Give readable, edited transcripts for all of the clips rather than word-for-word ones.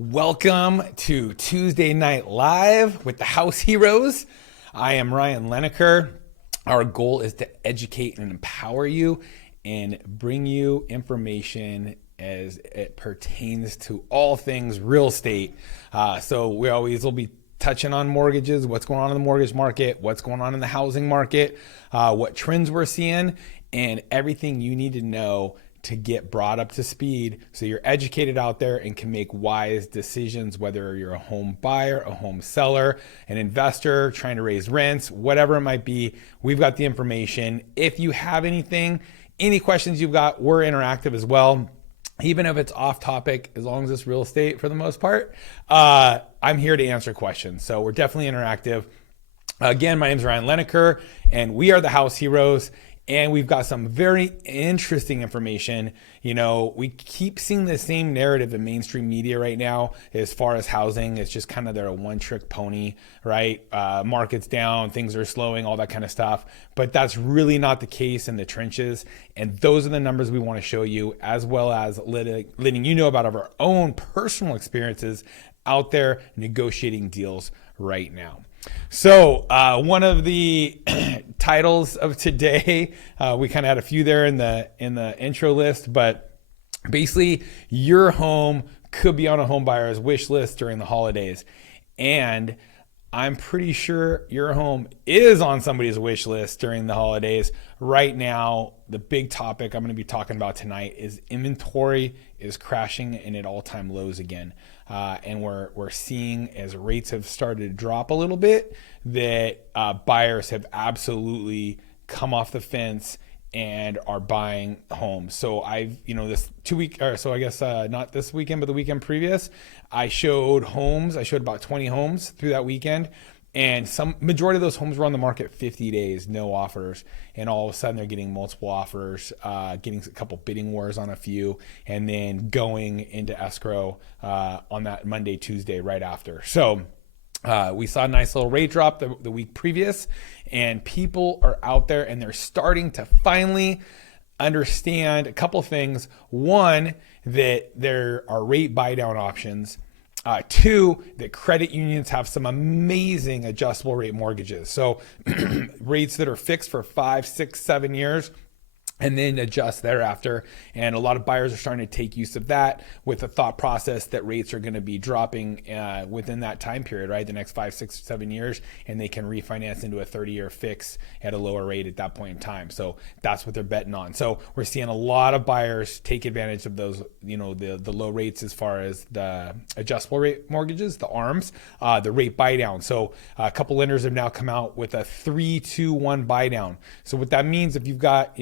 Welcome to Tuesday Night Live with the House Heroes. I am Ryan Leneker. Our goal is to educate and empower you and bring you information as it pertains to all things real estate. So we always will be touching on mortgages, what's going on in the mortgage market, what's going on in the housing market, what trends we're seeing, and everything you need to know to get brought up to speed so you're educated out there and can make wise decisions, whether you're a home buyer, a home seller, an investor trying to raise rents, whatever it might be. We've got the information. If you have anything, any questions you've got, we're interactive as well. Even if it's off topic, as long as it's real estate for the most part, I'm here to answer questions. So we're definitely interactive. Again, my name is Ryan Leneker and we are the House Heroes. And we've got some very interesting information. You know, we keep seeing the same narrative in mainstream media right now as far as housing. It's just kind of they're a one-trick pony, right? Market's down, things are slowing, all that kind of stuff. But that's really not the case in the trenches. And those are the numbers we want to show you, as well as letting you know about our own personal experiences out there negotiating deals right now. So one of the titles of today, we kind of had a few there in the intro list, but basically your home could be on a home buyer's wish list during the holidays. And I'm pretty sure your home is on somebody's wish list during the holidays. Right now, the big topic I'm going to be talking about tonight is inventory is crashing and at all-time lows again. And we're seeing, as rates have started to drop a little bit, that buyers have absolutely come off the fence and are buying homes. So this 2 week, or so I guess not this weekend, but the weekend previous, I showed about 20 homes through that weekend. And some majority of those homes were on the market 50 days, no offers. And all of a sudden they're getting multiple offers, getting a couple bidding wars on a few, and then going into escrow on that Monday, Tuesday right after. So we saw a nice little rate drop the week previous, and people are out there and they're starting to finally understand a couple things. One, that there are rate buy down options. Two, that credit unions have some amazing adjustable rate mortgages. So rates that are fixed for 5, 6, 7 years and then adjust thereafter. And a lot of buyers are starting to take use of that with the thought process that rates are going to be dropping within that time period, right? The next 5, 6, 7 years, and they can refinance into a 30-year fix at a lower rate at that point in time. So that's what they're betting on. So we're seeing a lot of buyers take advantage of those, the low rates as far as the adjustable rate mortgages, the ARMs, the rate buy down. So a couple lenders have now come out with a 3-2-1 buy down. So what that means, if you've got,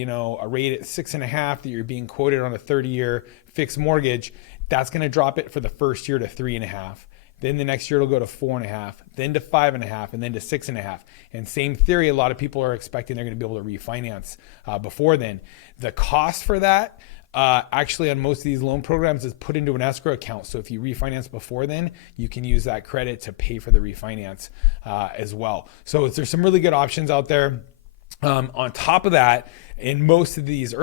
a rate at 6.5 that you're being quoted on a 30-year fixed mortgage, that's going to drop it for the first year to 3.5. Then the next year it'll go to 4.5, then to 5.5, and then to 6.5. And same theory, a lot of people are expecting they're going to be able to refinance before then. The cost for that actually on most of these loan programs is put into an escrow account. So if you refinance before then, you can use that credit to pay for the refinance as well. So there's some really good options out there. On top of that, in most of these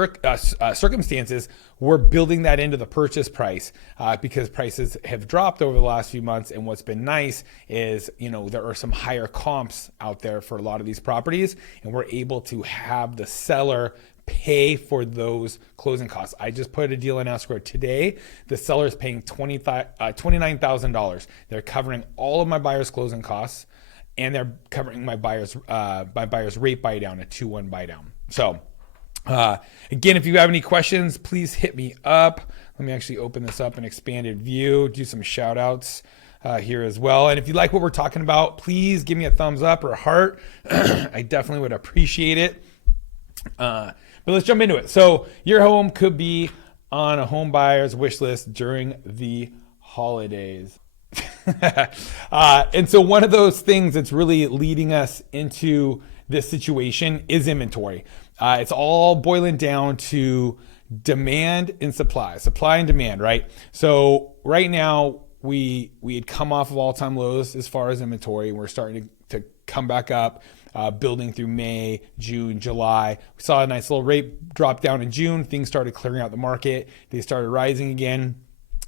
circumstances, we're building that into the purchase price because prices have dropped over the last few months. And what's been nice is, there are some higher comps out there for a lot of these properties, and we're able to have the seller pay for those closing costs. I just put a deal in escrow today. The seller is paying $29,000. They're covering all of my buyer's closing costs, and they're covering my buyer's rate buy down, a 2-1 buy down. So again, if you have any questions, please hit me up. Let me actually open this up in expanded view, do some shout outs here as well. And if you like what we're talking about, please give me a thumbs up or a heart. I definitely would appreciate it. But let's jump into it. So your home could be on a home buyer's wish list during the holidays. And so one of those things that's really leading us into this situation is inventory. It's all boiling down to demand and supply and demand, right? So right now we had come off of all-time lows as far as inventory. We're starting to come back up, building through May, June, July. We saw a nice little rate drop down in June. Things started clearing out the market. They started rising again.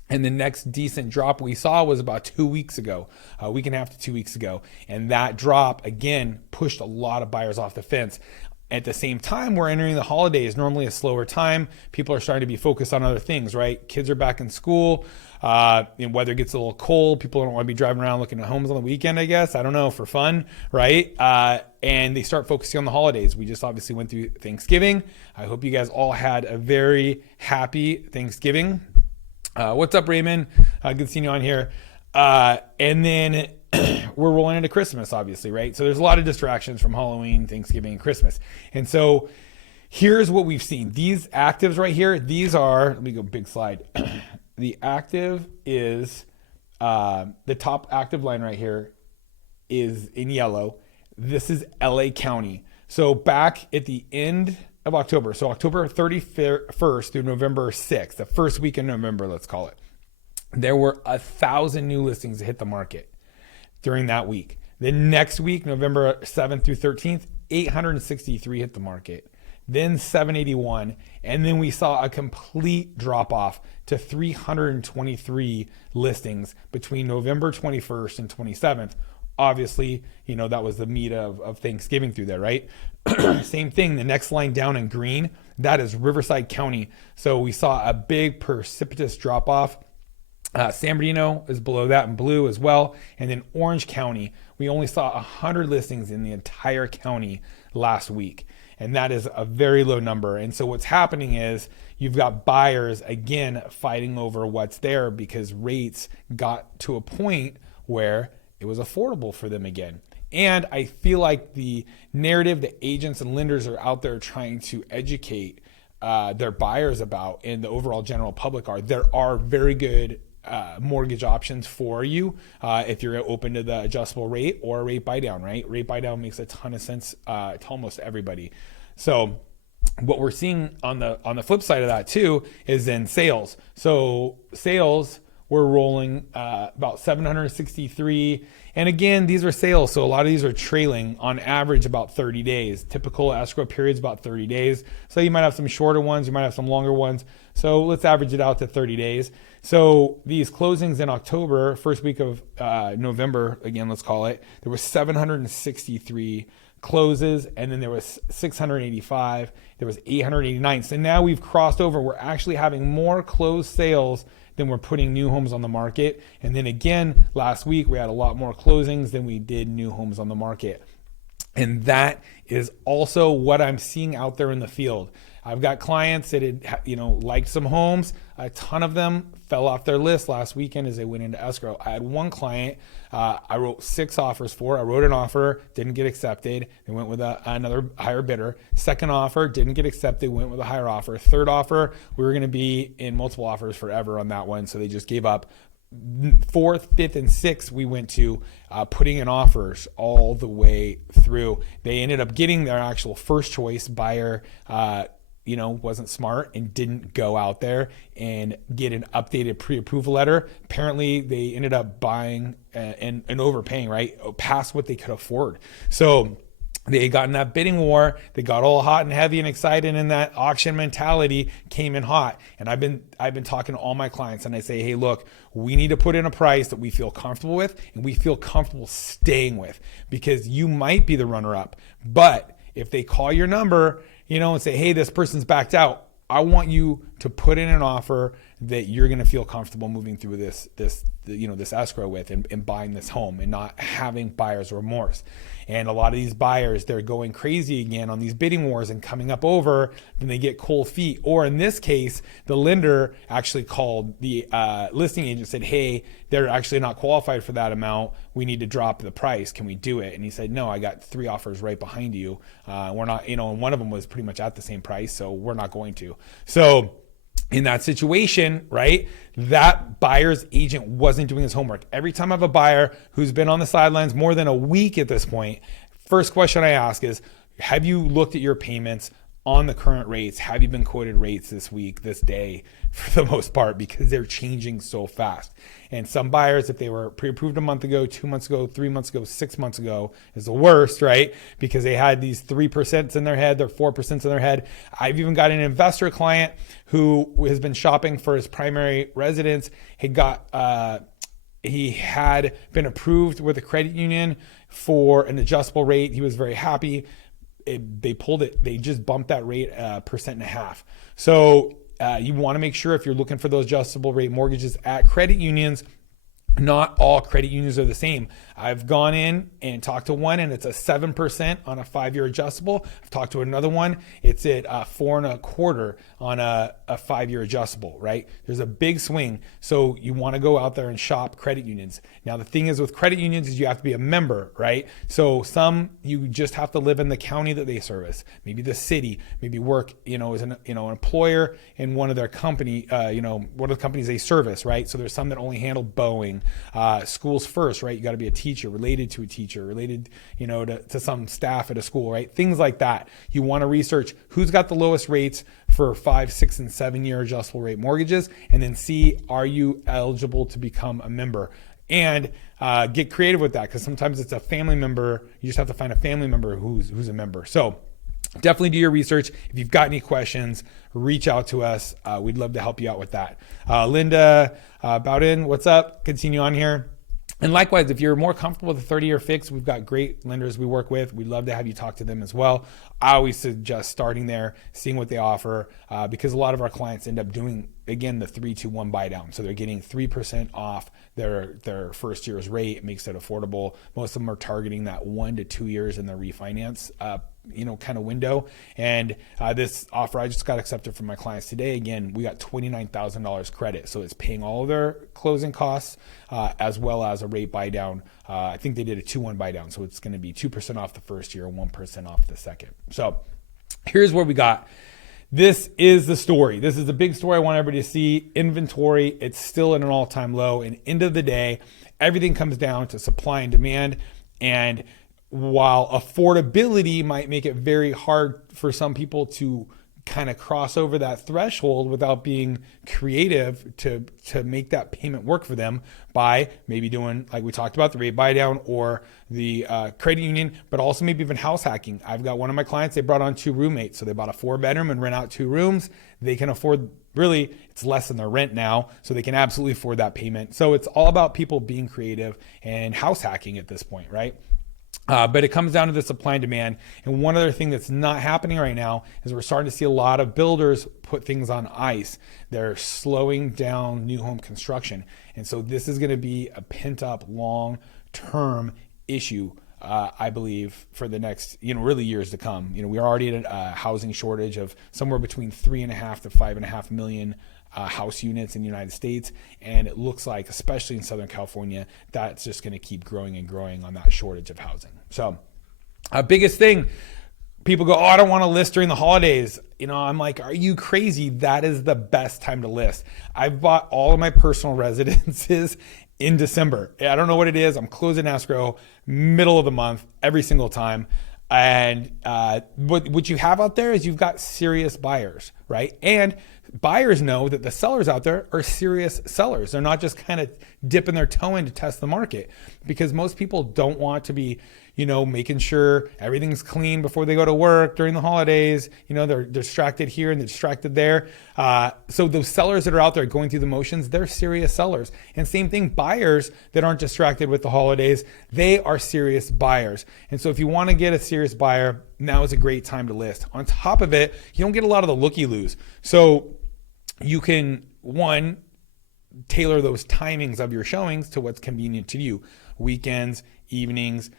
And the next decent drop we saw was about 2 weeks ago, a week and a half to 2 weeks ago. And that drop, again, pushed a lot of buyers off the fence. At the same time, we're entering the holidays, normally a slower time. People are starting to be focused on other things, right? Kids are back in school. Weather gets a little cold. People don't want to be driving around looking at homes on the weekend, I guess. I don't know, for fun, right? And they start focusing on the holidays. We just obviously went through Thanksgiving. I hope you guys all had a very happy Thanksgiving. What's up, Raymond? Good seeing you on here. And then we're rolling into Christmas, obviously, right? So there's a lot of distractions from Halloween, Thanksgiving, and Christmas. And so here's what we've seen. These actives right here, these are, let me go big slide. The active is, the top active line right here is in yellow. This is LA County. So back at the end of October, so October 31st through November 6th, the first week in November, let's call it, there were 1,000 new listings that hit the market during that week. The next week, November 7th through 13th, 863 hit the market, then 781, and then we saw a complete drop off to 323 listings between November 21st and 27th. Obviously, that was the meat of Thanksgiving through there, right? Same thing, the next line down in green, that is Riverside County. So we saw a big precipitous drop off. San Bernardino is below that in blue as well. And then Orange County, we only saw 100 listings in the entire county last week. And that is a very low number. And so what's happening is you've got buyers, again, fighting over what's there because rates got to a point where it was affordable for them again. And I feel like the narrative that agents and lenders are out there trying to educate their buyers about, and the overall general public are, there are very good mortgage options for you if you're open to the adjustable rate or a rate buy down, right? Rate buy down makes a ton of sense to almost everybody. So what we're seeing on the flip side of that too is then sales. So sales, we're rolling about 763. And again, these are sales. So a lot of these are trailing on average about 30 days. Typical escrow period is about 30 days. So you might have some shorter ones, you might have some longer ones. So let's average it out to 30 days. So these closings in October, first week of November, again, let's call it, there was 763 closes, and then there was 685, there was 889. So now we've crossed over. We're actually having more closed sales than we're putting new homes on the market. And then again, last week we had a lot more closings than we did new homes on the market. And that is also what I'm seeing out there in the field. I've got clients that had, liked some homes. A ton of them fell off their list last weekend as they went into escrow. I had one client I wrote 6 offers for. I wrote an offer, didn't get accepted. They went with another higher bidder. Second offer, didn't get accepted, went with a higher offer. Third offer, we were going to be in multiple offers forever on that one, so they just gave up. 4th, 5th, and 6th, we went to putting in offers all the way through. They ended up getting their actual first choice buyer, wasn't smart and didn't go out there and get an updated pre-approval letter. Apparently, they ended up buying and overpaying, right, past what they could afford. So they had gotten that bidding war. They got all hot and heavy and excited, and that auction mentality came in hot. And I've been talking to all my clients, and I say, hey, look, we need to put in a price that we feel comfortable with and we feel comfortable staying with, because you might be the runner-up. But if they call your number, and say, hey, this person's backed out, I want you to put in an offer that you're going to feel comfortable moving through this escrow with and buying this home and not having buyer's remorse. And a lot of these buyers, they're going crazy again on these bidding wars and coming up over, then they get cold feet. Or in this case, the lender actually called the listing agent, said, hey, they're actually not qualified for that amount. We need to drop the price. Can we do it? And he said, no, I got 3 offers right behind you. We're not, and one of them was pretty much at the same price, so we're not going to. So in that situation, right, that buyer's agent wasn't doing his homework. Every time I have a buyer who's been on the sidelines more than a week at this point, first question I ask is, have you looked at your payments on the current rates. Have you been quoted rates this week, this day, for the most part, because they're changing so fast. And some buyers, if they were pre-approved a month ago, 2 months ago, 3 months ago, 6 months ago, is the worst, right? Because they had these 3% in their head, their 4% in their head. I've even got an investor client who has been shopping for his primary residence. He had been approved with a credit union for an adjustable rate. He was very happy. They pulled it. They just bumped that rate 1.5%. So you want to make sure, if you're looking for those adjustable rate mortgages at credit unions, not all credit unions are the same. I've gone in and talked to one, and it's a 7% on a 5-year adjustable. I've talked to another one. It's at 4.25% on a 5-year adjustable, right? There's a big swing. So you want to go out there and shop credit unions. Now, the thing is with credit unions is you have to be a member, right? So some, you just have to live in the county that they service, maybe the city, maybe work, as an employer in one of their company, one of the companies they service, right? So there's some that only handle Boeing, schools first, right? You got to be a teacher, related to a teacher, related, to some staff at a school, right? Things like that. You want to research who's got the lowest rates for 5, 6, and 7-year adjustable rate mortgages, and then see, are you eligible to become a member? And get creative with that, because sometimes it's a family member. You just have to find a family member who's a member. So definitely do your research. If you've got any questions, reach out to us. We'd love to help you out with that. Linda Bowden, what's up? Continue on here. And likewise, if you're more comfortable with a 30-year fix, we've got great lenders we work with. We'd love to have you talk to them as well. I always suggest starting there, seeing what they offer, because a lot of our clients end up doing, again, the 3-2-1 buy down. So they're getting 3% off their first year's rate. It makes it affordable. Most of them are targeting that 1 to 2 years in their refinance kind of window. And this offer I just got accepted from my clients today. Again, we got $29,000 credit. So it's paying all of their closing costs as well as a rate buy down. I think they did a 2-1 buy down. So it's going to be 2% off the first year and 1% off the second. So here's where we got. This is the story. This is the big story I want everybody to see. Inventory, it's still at an all-time low. And end of the day, everything comes down to supply and demand. And while affordability might make it very hard for some people to kind of cross over that threshold without being creative to make that payment work for them by maybe doing, like we talked about, the rate buy down or the credit union, but also maybe even house hacking. I've got one of my clients, they brought on 2 roommates. So they bought a 4-bedroom and rent out 2 rooms. They can afford, really, it's less than their rent now. So they can absolutely afford that payment. So it's all about people being creative and house hacking at this point, right? But it comes down to the supply and demand. And one other thing that's not happening right now is we're starting to see a lot of builders put things on ice. They're slowing down new home construction. And so this is going to be a pent up long-term issue, I believe, for the next, really years to come. We're already at a housing shortage of somewhere between 3.5 to 5.5 million house units in the United States. And it looks like, especially in Southern California, that's just going to keep growing and growing on that shortage of housing. So biggest thing, people go, oh, I don't want to list during the holidays. I'm like, are you crazy? That is the best time to list. I've bought all of my personal residences in December. I don't know what it is. I'm closing escrow middle of the month every single time. And what you have out there is you've got serious buyers, right? And buyers know that the sellers out there are serious sellers. They're not just kind of dipping their toe in to test the market, because most people don't want to be, making sure everything's clean before they go to work during the holidays. They're distracted here and they're distracted there. So those sellers that are out there going through the motions, they're serious sellers. And same thing, buyers that aren't distracted with the holidays, they are serious buyers. And so if you want to get a serious buyer, now is a great time to list. On top of it, you don't get a lot of the looky-loos. So you can, one, tailor those timings of your showings to what's convenient to you. Weekends, evenings,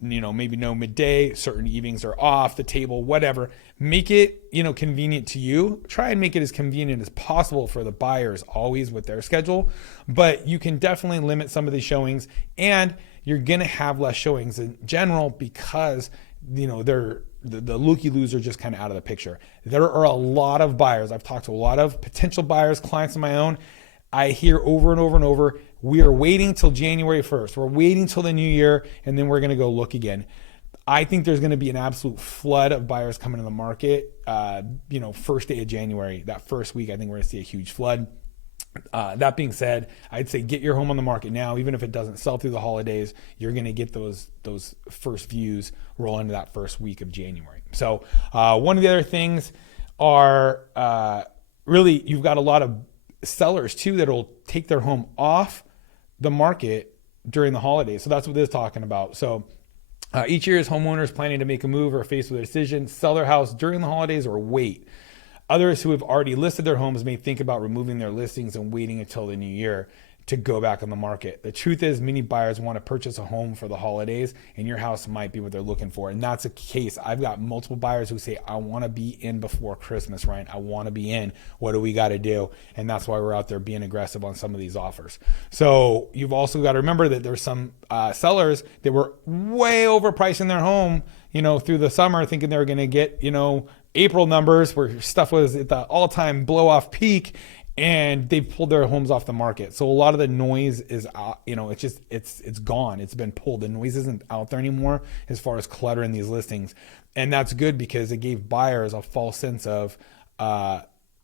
maybe no midday, certain evenings are off the table, whatever. Make it, convenient to you. Try and make it as convenient as possible for the buyers, always with their schedule. But you can definitely limit some of these showings, and you're going to have less showings in general because, the looky-loos are just kind of out of the picture. There are a lot of buyers. I've talked to a lot of potential buyers, clients of my own. I hear over and over and over, we are waiting till January 1st. We're waiting till the new year, and then we're going to go look again. I think there's going to be an absolute flood of buyers coming to the market. First day of January, that first week, I think we're going to see a huge flood. That being said, I'd say get your home on the market now. Even if it doesn't sell through the holidays, you're going to get those first views roll into that first week of January. So one of the other things are really, you've got a lot of sellers too that'll take their home off the market during the holidays. So that's what this is talking about. So each year is homeowners planning to make a move or faced with a decision, sell their house during the holidays or wait. Others who have already listed their homes may think about removing their listings and waiting until the new year to go back on the market. The truth is, many buyers want to purchase a home for the holidays, and your house might be what they're looking for. And that's a case. I've got multiple buyers who say, I want to be in before Christmas, Ryan. I want to be in. What do we got to do? And that's why we're out there being aggressive on some of these offers. So you've also got to remember that there's some sellers that were way overpricing their home, through the summer, thinking they were going to get, April numbers where stuff was at the all-time blow-off peak, and they've pulled their homes off the market. So a lot of the noise is out, it's gone. It's been pulled. The noise isn't out there anymore as far as clutter in these listings. And that's good because it gave buyers a false sense of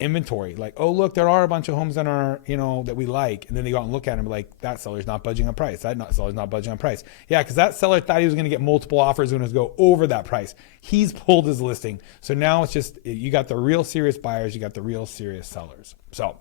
inventory. Like, oh, look, there are a bunch of homes in our, that we like. And then they go out and look at them like, that seller's not budging on price. Seller's not budging on price. Yeah, because that seller thought he was going to get multiple offers when it was go over that price. He's pulled his listing. So now it's just, you got the real serious buyers, you got the real serious sellers. So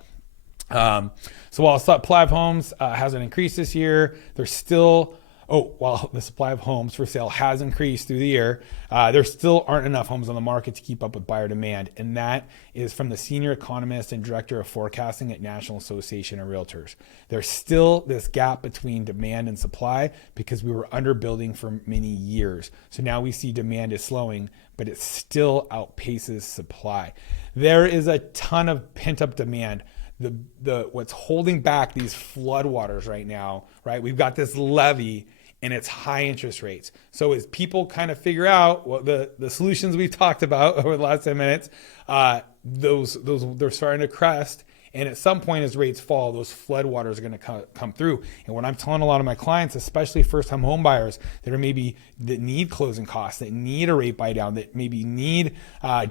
while supply of homes hasn't increased this year, there's still, while the supply of homes for sale has increased through the year, there still aren't enough homes on the market to keep up with buyer demand. And that is from the senior economist and director of forecasting at National Association of Realtors. There's still this gap between demand and supply because we were underbuilding for many years. So now we see demand is slowing, but it still outpaces supply. There is a ton of pent-up demand. What's holding back these floodwaters right now, right? We've got this levee and it's high interest rates. So as people kind of figure out what the solutions we've talked about over the last 10 minutes, those they're starting to crest. And at some point as rates fall, those floodwaters are going to come through. And what I'm telling a lot of my clients, especially first-time home buyers that need closing costs, that need a rate buy down, that maybe need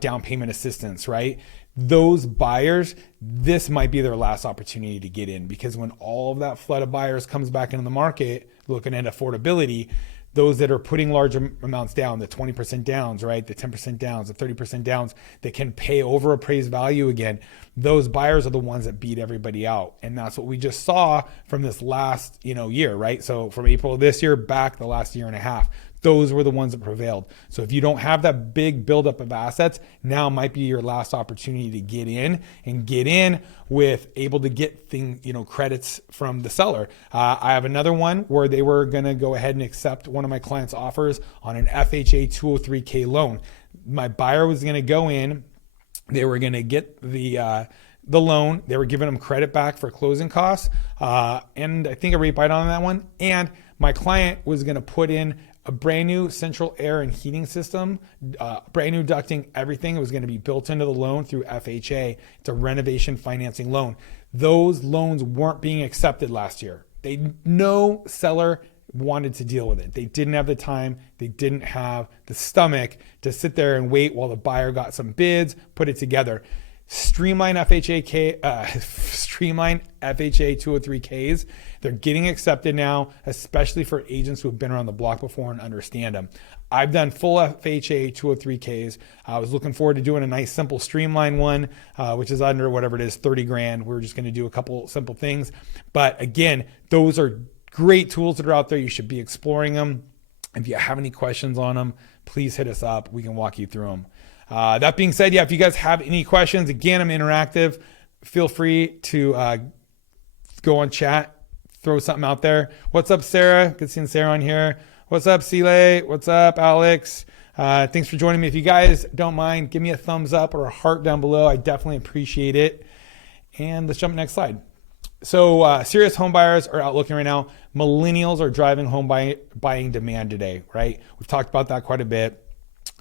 down payment assistance, right? Those buyers, this might be their last opportunity to get in, because when all of that flood of buyers comes back into the market looking at affordability, those that are putting large amounts down, the 20% downs, right? The 10% downs, the 30% downs that can pay over appraised value again, those buyers are the ones that beat everybody out. And that's what we just saw from this last, year, right? So from April of this year back the last year and a half, those were the ones that prevailed. So if you don't have that big buildup of assets, now might be your last opportunity to get in with able to get credits from the seller. I have another one where they were going to go ahead and accept one of my clients' offers on an FHA 203K loan. My buyer was going to go in, they were going to get the loan. They were giving them credit back for closing costs, and I think a rate bite on that one. And my client was going to put in a brand new central air and heating system, brand new ducting, everything. It was going to be built into the loan through FHA. It's a renovation financing loan. Those loans weren't being accepted last year. No seller wanted to deal with it. They didn't have the time. They didn't have the stomach to sit there and wait while the buyer got some bids, put it together. Streamline FHA 203Ks. They're getting accepted now, especially for agents who have been around the block before and understand them. I've done full FHA 203Ks. I was looking forward to doing a nice, simple streamline one, which is under whatever it is, 30 grand. We're just going to do a couple simple things. But again, those are great tools that are out there. You should be exploring them. If you have any questions on them, please hit us up. We can walk you through them. That being said, if you guys have any questions, again, I'm interactive. Feel free to go on chat, throw something out there. What's up, Sarah? Good seeing Sarah on here. What's up, Sile? What's up, Alex? Thanks for joining me. If you guys don't mind, give me a thumbs up or a heart down below. I definitely appreciate it. And let's jump to the next slide. So serious home buyers are out looking right now. Millennials are driving home buying demand today, right? We've talked about that quite a bit.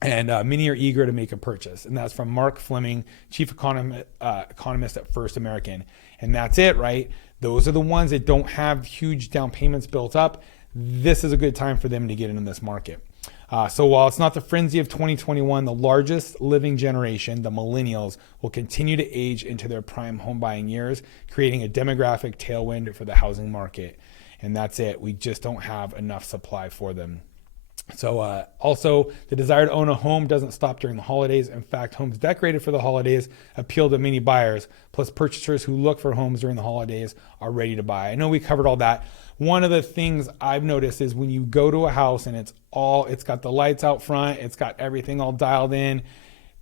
And many are eager to make a purchase. And that's from Mark Fleming, chief economist at First American. And that's it, right? Those are the ones that don't have huge down payments built up. This is a good time for them to get into this market. So while it's not the frenzy of 2021, the largest living generation, the millennials, will continue to age into their prime home buying years, creating a demographic tailwind for the housing market. And that's it. We just don't have enough supply for them. So also, the desire to own a home doesn't stop during the holidays. In fact, homes decorated for the holidays appeal to many buyers, plus purchasers who look for homes during the holidays are ready to buy. I know we covered all that. One of the things I've noticed is when you go to a house and it's got the lights out front, it's got everything all dialed in,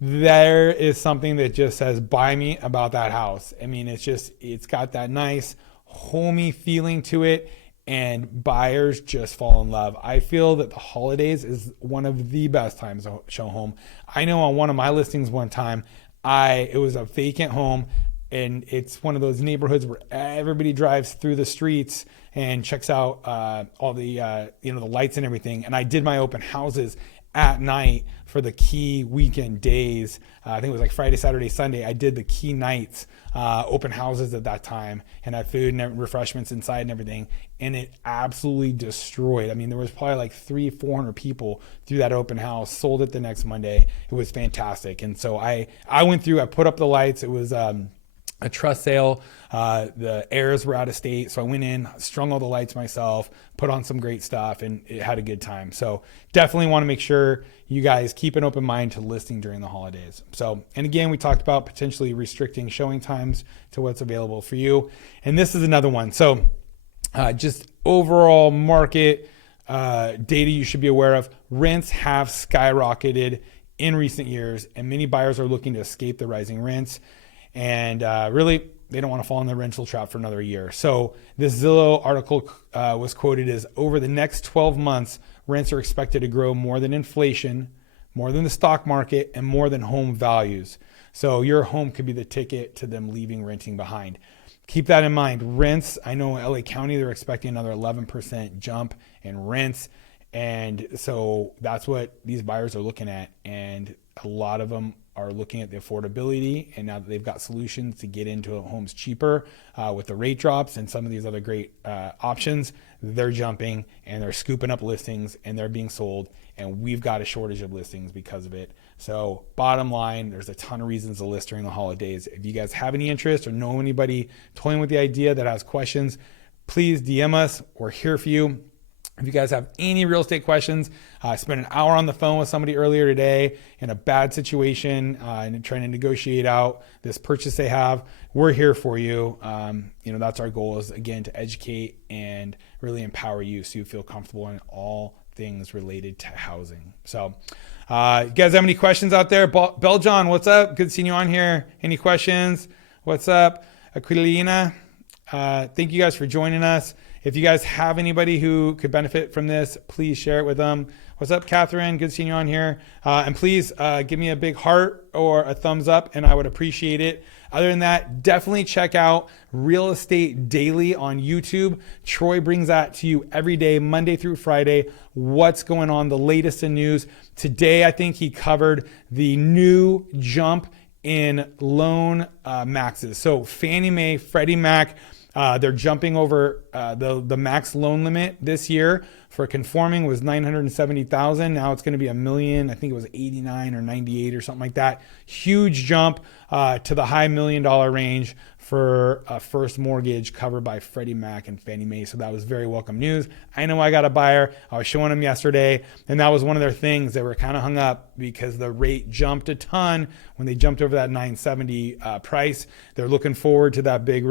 there is something that just says, buy me about that house. I mean, it's got that nice homey feeling to it. And buyers just fall in love. I feel that the holidays is one of the best times to show a home. I know on one of my listings one time, it was a vacant home, and it's one of those neighborhoods where everybody drives through the streets and checks out all the the lights and everything. And I did my open houses at night for the key weekend days. I think it was like Friday, Saturday, Sunday. I did the key nights, open houses at that time, and had food and refreshments inside and everything. And it absolutely destroyed. I mean, there was probably like 300-400 people through that open house, sold it the next Monday. It was fantastic. And so I went through, I put up the lights. It was a trust sale. The heirs were out of state. So I went in, strung all the lights myself, put on some great stuff, and it had a good time. So definitely want to make sure you guys keep an open mind to listing during the holidays. So, and again, we talked about potentially restricting showing times to what's available for you. And this is another one. So just overall market data you should be aware of. Rents have skyrocketed in recent years, and many buyers are looking to escape the rising rents. And really, they don't want to fall in the rental trap for another year. So this Zillow article was quoted as, over the next 12 months, rents are expected to grow more than inflation, more than the stock market, and more than home values. So your home could be the ticket to them leaving renting behind. Keep that in mind. Rents, I know in LA County, they're expecting another 11% jump in rents. And so that's what these buyers are looking at. And a lot of them are looking at the affordability, and now that they've got solutions to get into homes cheaper with the rate drops and some of these other great options, they're jumping and they're scooping up listings and they're being sold, and we've got a shortage of listings because of it. So bottom line, there's a ton of reasons to list during the holidays. If you guys have any interest or know anybody toying with the idea that has questions, please DM us. We're here for you. If you guys have any real estate questions, I spent an hour on the phone with somebody earlier today in a bad situation and trying to negotiate out this purchase they have. We're here for you. That's our goal, is again to educate and really empower you so you feel comfortable in all things related to housing. So you guys have any questions out there? Beljon, what's up? Good seeing you on here. Any questions? What's up? Aquilina, thank you guys for joining us. If you guys have anybody who could benefit from this, please share it with them. What's up, Catherine? Good seeing you on here. And please give me a big heart or a thumbs up, and I would appreciate it. Other than that, definitely check out Real Estate Daily on YouTube. Troy brings that to you every day, Monday through Friday. What's going on, the latest in news. Today, I think he covered the new jump in loan maxes. So Fannie Mae, Freddie Mac, they're jumping over the max loan limit this year for conforming was $970,000. Now it's going to be $1 million. I think it was 89 or 98 or something like that. Huge jump to the high $1 million range for a first mortgage covered by Freddie Mac and Fannie Mae. So that was very welcome news. I know I got a buyer. I was showing them yesterday, and that was one of their things. They were kind of hung up because the rate jumped a ton when they jumped over that 970 price. They're looking forward to that big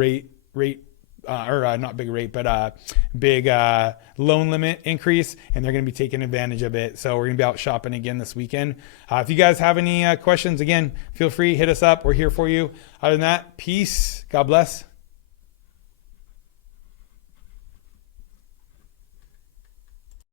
not big rate, but big loan limit increase, and they're going to be taking advantage of it. So we're going to be out shopping again this weekend. If you guys have any questions, again, feel free, hit us up. We're here for you. Other than that, peace. God bless.